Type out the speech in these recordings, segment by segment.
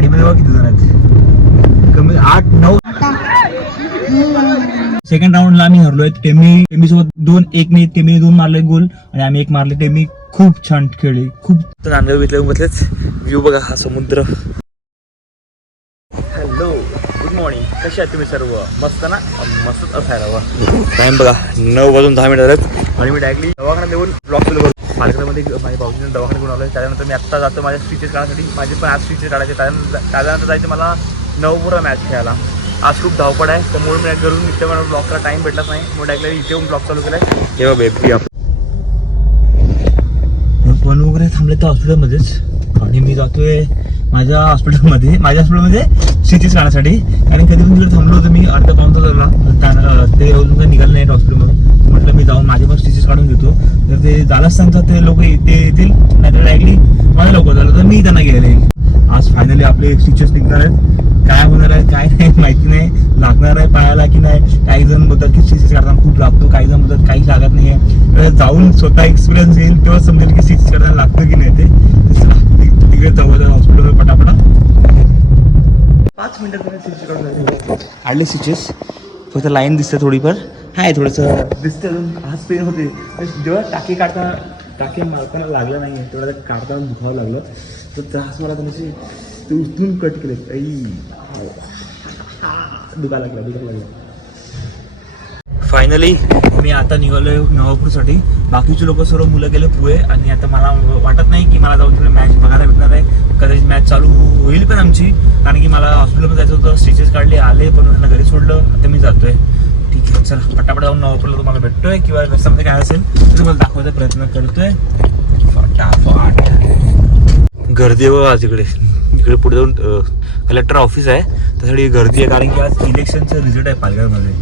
गाडीमध्ये बघा किती जण आहेत, कमी 8-9. सेकंड राऊंडला आम्ही हरलोय. टेमी सोबत 2-1 टेमीने 2 मारले गोल आणि आम्ही 1 मारले. टेमी खूप छान खेळली, खूप. नांदगाव बसलेच. व्ह्यू बघा हा समुद्र. Hello, good morning. कसे आहात तुम्ही सर्व? मस्त ना? मस्तच असायला हवं. टाइम बघा 9:10 झालेत आणि मी डायरेक्टली दवाखान्यात येऊन ब्लॉक केलं बघ. पालघरमध्ये माझ्या भाऊजीने दवाखान्यात घेऊन आलो. त्याच्यानंतर मी आत्ता जातो माझ्या स्टिचेस काढण्यासाठी. माझे पण आज स्टिचेस काढायचे. त्याच्यानंतर जायचं मला नवपुरा मॅच खेळायला. आज खूप धावपळ आहे, त्यामुळे मी घरून निघते. मला ब्लॉकला टाईम भेटलाच नाही. मग डायरेक्टली इथे येऊन ब्लॉक चालू केला आहे. तेव्हा बेबी पण वगैरे थांबले तर हॉस्पिटलमध्येच आणि मी जातोय माझ्या हॉस्पिटलमध्ये स्टिचेस काढण्यासाठी. कारण कधी पण तिकडे थांबलो होतो मी अर्धा पाऊण तास. ते अजून निघाले नाही हॉस्पिटलमध्ये. म्हटलं मी जाऊन माझे पण स्टिचेस काढून घेतो. तर ते झालंच सांगतात ते लोक ते येतील, नाही तर डायरेक्टली माझं लवकर झालं तर मी त्यांना गेले. आज फायनली आपले स्टिचेस निघणार आहेत. काय होणार आहे काय नाही माहिती नाही. लागणार आहे पायाला की नाही. काही जण बोलतात की स्टिचेस काढताना खूप लागतो, काही जण बोलतात काही लागत नाही आहे. जाऊन स्वतः एक्सपिरियन्स येईल तेव्हा समजेल की स्टिचेस काढताना लागतं की नाही. ते तिकडे जवळ हॉस्पिटलवर पटापटा 5 मिनिटात स्टिचेस काढून काढले. स्टिचेस फक्त लाईन दिसते थोडीफार आहे, थोडंसं दिसते. अजून हाच पेन होते जेव्हा टाके मारताना लागलं नाही तेवढं काढताना दुखावं लागलं. तर त्रास मला त्यांची ते उचलून कट केले. दुखायला लागला. फायनली मी आता निघालोय नवापूरसाठी. बाकीचे लोक सर्व मुलं गेले पुढे आणि आता मला वाटत नाही की मला जाऊन तिकडे मॅच बघायला भेटणार आहे. कदाचित मॅच चालू होईल पण आमची, कारण की मला हॉस्पिटलमध्ये जायचं होतं. स्टिचेस काढले, आले, पण त्यांना घरी सोडलं. आता मी जातोय. ठीक आहे, चला पटापट जाऊन नवापूरला तुम्हाला भेटतोय किंवा रस्त्यामध्ये काय असेल ते तुम्हाला दाखवायचा प्रयत्न करतोय. फटाफट गर्दी आहे बघा आज इकडे पुढे जाऊन कलेक्टर ऑफिस आहे, त्यासाठी गर्दी आहे. कारण की आज इलेक्शनचं रिझल्ट आहे पालघरमध्ये,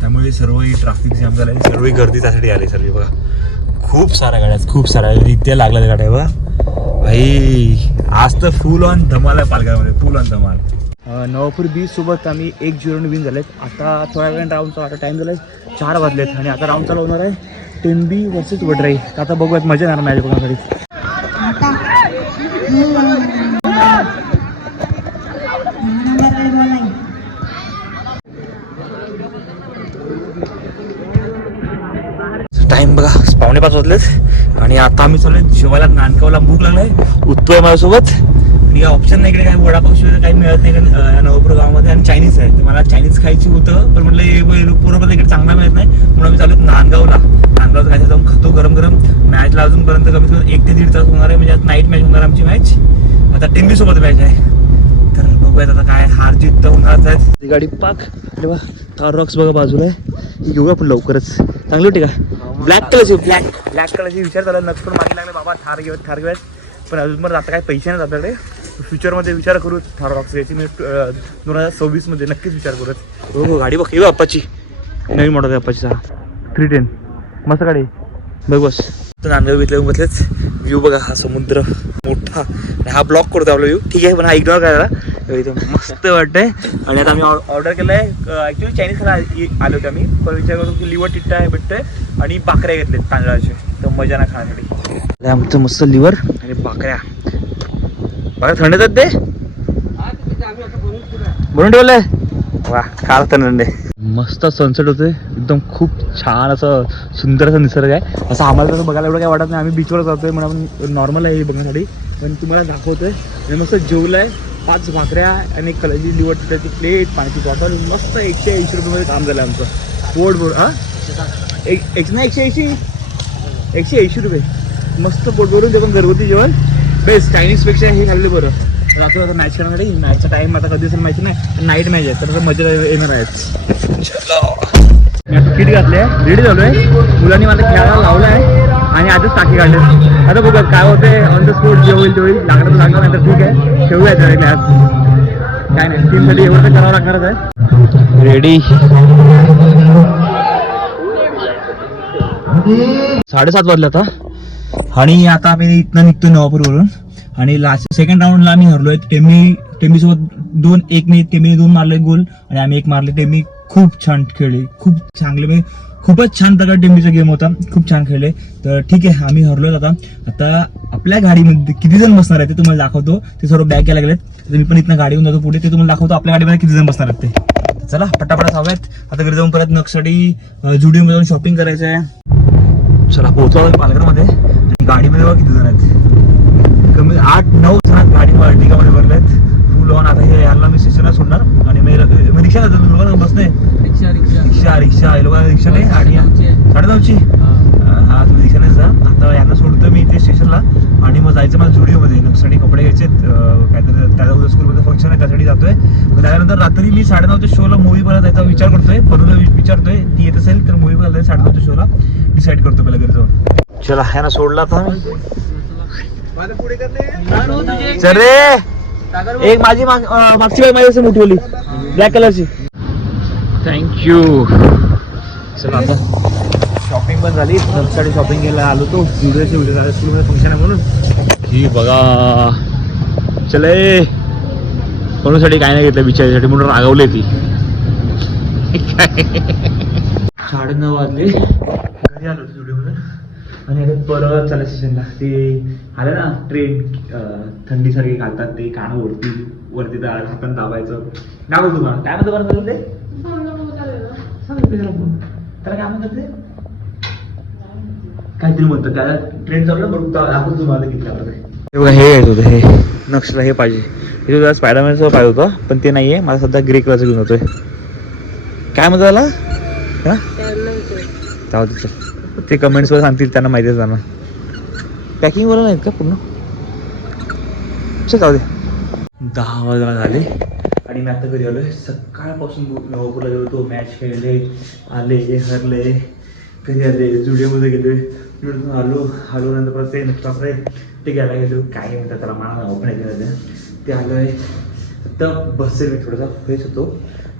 त्यामुळे सर्व ट्रॅफिक जाम झालं आहे. सर्व गर्दी त्यासाठी आली. सर्व बघा खूप साऱ्या गाड्या, खूप साऱ्या इथे लागल्या त्या गाड्या बघा. भाई आज तर फुल ऑन धमाल आहे पालघरमध्ये, फुल ऑन धमाल. नवापूर बीच सोबत आम्ही 1-0 विन झालेत. आता थोड्या वेळाने राऊंडचा आता टाईम झालाय 4 वाजलेत आणि आता राऊंड चालू होणार आहे टेंबी वर्सेस वडराई. आता बघूयात, मजा येणार मॅच बघण्यासाठी. टाइम बघा 5:45 वाजलेत आणि आता आम्ही चाललोय जेवायला. नांदगावला भूक लागलाय. उत्तू माझ्यासोबत. आणि ऑप्शन नाही इकडे, काही वडापाव शिवाय काही मिळत नाही कारण नवापूर गावामध्ये. आणि चायनीज आहे, तर मला चायनीज खायची होतं, पण म्हटलं पूर्ण इकडे चांगला मिळत नाही म्हणून आम्ही चालू नांदगावला खायचं. जाऊन खातो गरम गरम. मॅचला अजूनपर्यंत कमीत कमी 1 ते 1.5 तास होणार आहे. म्हणजे आज नाईट मॅच होणार आमची मॅच. आता टेंबी सोबत मॅच आहे, तर बघूयात आता काय हार जीत तर होणारच आहे. ती गाडी पाक बघा, थार रॉक्स बघा बाजूला आहे. घेऊया आपण लवकरच. चांगली होती का? ब्लॅक कलरची विचार झाला. नक्की मागे लागले बाबा थार घेऊयात. पण अजून पण आता काही पैसे नाही आपल्याकडे. फ्युचरमध्ये विचार करू थार रॉक्स घ्यायची. मी 2026 मध्ये नक्कीच विचार करूच. हो गाडी बघ, येऊ अप्पाची नवीन मॉडेल आहे अप्पाची 310. मस्त गाडी बघ. बस तर नांदगाव घेतलं बसलेच. व्ह्यू बघा हा समुद्र मोठा. हा ब्लॉक करतो आपला व्ह्यू, ठीक आहे, पण हा इग्नोर करायला. एकदम मस्त वाटतंय. आणि आता आम्ही ऑर्डर केलं आहे. ॲक्च्युली चायनीज खायला आलो होतो आम्ही, पण विचार करतो की लिव्हर टिट्टा आहे भेटतोय आणि भाकऱ्या घेतलेत तांदळाचे, तर मजा ना खाण्यासाठी. आमचं मस्त लिव्हर आणि भाकऱ्या बघा. थंड येतात ते बनवून ठेवलंय. वा काल थंड. मस्त सनसेट होते एकदम. खूप छान असं सुंदर असं निसर्ग आहे. असं आम्हाला तसं बघायला एवढं काय वाटत नाही. आम्ही बीचवर जातोय म्हणून नॉर्मल आहे हे बघण्यासाठी, पण तुम्हाला दाखवतोय. आणि मस्त जेवलं आहे. 5 भाकऱ्या आणि एक कलरची लिव्हर टिट्टाची प्लेट, पाण्याची बॉटल. मस्त 180 रुपयामध्ये काम झालं आमचं. पोट भरून. हां 180 रुपये मस्त पोट भरून. ते पण घरगुती जेवण बेस्ट. चायनीजपेक्षा हे खाल्ले बरं. रात्र आता मॅच करण्यासाठी. मॅचचा टाईम आता कधी असेल माहिती नाही. नाईट मॅच आहे, तर मजा येणार आहे. मी आता किट घातले, रेडी झालो आहे. मुलांनी मला खेळायला लावलं आहे आणि आजच टाकी काढले. आता बघूयात काय होते. ऑन द स्पॉट जे होईल ते होईल. लागणार नाही तर ठीक आहे, ठेवूया त्यावेळी आज. काय नाही, टीमसाठी एवढं तर करावं लागणारच आहे. रेडी 7:30 वाजले आता. आणि आता आम्ही इथनं निघतो नवापूरवरून. आणि लास्ट सेकंड राऊंडला आम्ही हरलोय. टेमी सोबत 2-1 टेमीने 2 मारले गोल आणि आम्ही 1 मारले. टेमी खूप छान खेळली, खूप चांगले, म्हणजे खूपच छान प्रकार टेंबीचा गेम होता, खूप छान खेळले. तर ठीक आहे, आम्ही हरलोय. आता आपल्या गाडीमध्ये किती जण बसणार आहे ते तुम्हाला दाखवतो. ते सर्व बॅग घ्यायला गेलेत, तर मी पण इथनं गाडी घेऊन जातो पुढे, ते तुम्हाला दाखवतो आपल्या गाडीमध्ये किती जण बसणार आहेत ते. चला पटापटा जाऊयात. आता घरी जाऊन परत नक्साठी जुडिओमध्ये जाऊन शॉपिंग करायचं आहे. चला पोहोचलो आपण पालघरमध्ये आणि गाडीमध्ये बघा किती जण आहेत. कमी 8-9 जण गाडी टिकामध्ये भरले आहेत फुल ऑन. आता हे याला मी स्टेशनला सोडणार आणि मी रिक्षा जातो. लोकांना बसणे रिक्षा रिक्षा लोकांना रिक्षा नाही. आणि 9:30ची हा तुम्ही रिक्षाने जा. आता यांना सोडतो मी इथे स्टेशनला आणि मग जायचं मला जुडिओमध्ये नक्साठी कपडे घ्यायचे. काहीतरी त्याला उद्या स्कूलमध्ये फंक्शन आहे त्यासाठी जातोय. त्यानंतर रात्री मी 9:30च्या शोला मूवी बघायला जायचा विचार करतोय. परूला विचारतोय ती येत असेल तर मूवी बघायला 9:30च्या शोला डिसाईड करतो पहिला घरी जाऊन. चला ह्याना सोडला आता. चल रे, एक माझी मागची बाई माझी मोठी ओली ब्लॅक कलरची. थँक्यू. चला आता शॉपिंग पण झाली. नक्साठी शॉपिंग केला आलो तो जुडिओचे व्हिडिओ झाला स्कूलमध्ये फंक्शन आहे म्हणून. ही बघा चले कोणासाठी काय नाही घेतलं बिचारीसाठी म्हणून रागवले ती. 9:30 वाजले घरी आलो जुडिओमध्ये आणि आता परत चाललं स्टेशनला. ते आलं ना ट्रेन थंडीसारखी घालतात ते कानं वरती हातानं दाबायचं. काय बोलतो तुम्हाला काय म्हणतो बरं ते त्याला काय म्हणतात ते काहीतरी म्हणतात त्याला. ट्रेन चालू बरोबर दाखवतो तुम्हाला किती लागलं ते. बघा हे घ्यायचं होतं, हे नक्षला हे पाहिजे. हे तुझा स्पायडरमॅनचं पाहिजे होतं पण ते नाहीये. मला सध्या ग्रे कलरचं घेऊन होतोय. काय म्हणतो त्याला हा जाऊ दे. ते कमेंट्सवर सांगतील त्यांना माहिती आहे त्यांना. पॅकिंग वरून नाहीत का पूर्ण. चल जाऊ दे. 10 वाजता झाले आणि मी आता घरी आलोय. सकाळपासून नवापूरला गेलो तो मॅच खेळले आले हरले घरी आले जुडिओमध्ये गेलोय. आलो नंतर परत ते नक्की ते घ्यायला गेलो. काय म्हणतात त्याला मला नाव पण येते ते आलोय. आता बसेल मी थोडासा फ्रेश होतो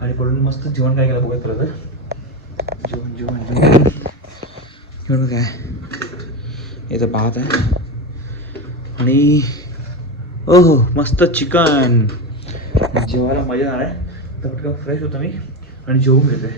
आणि पडून मस्त जेवण काय केलं बघा. तर जेवण काय याचं भात आहे आणि ओहो मस्त चिकन. जेवायला मजा येणार आहे. तर पटकन फ्रेश होतो मी आणि जेवून घेतोय.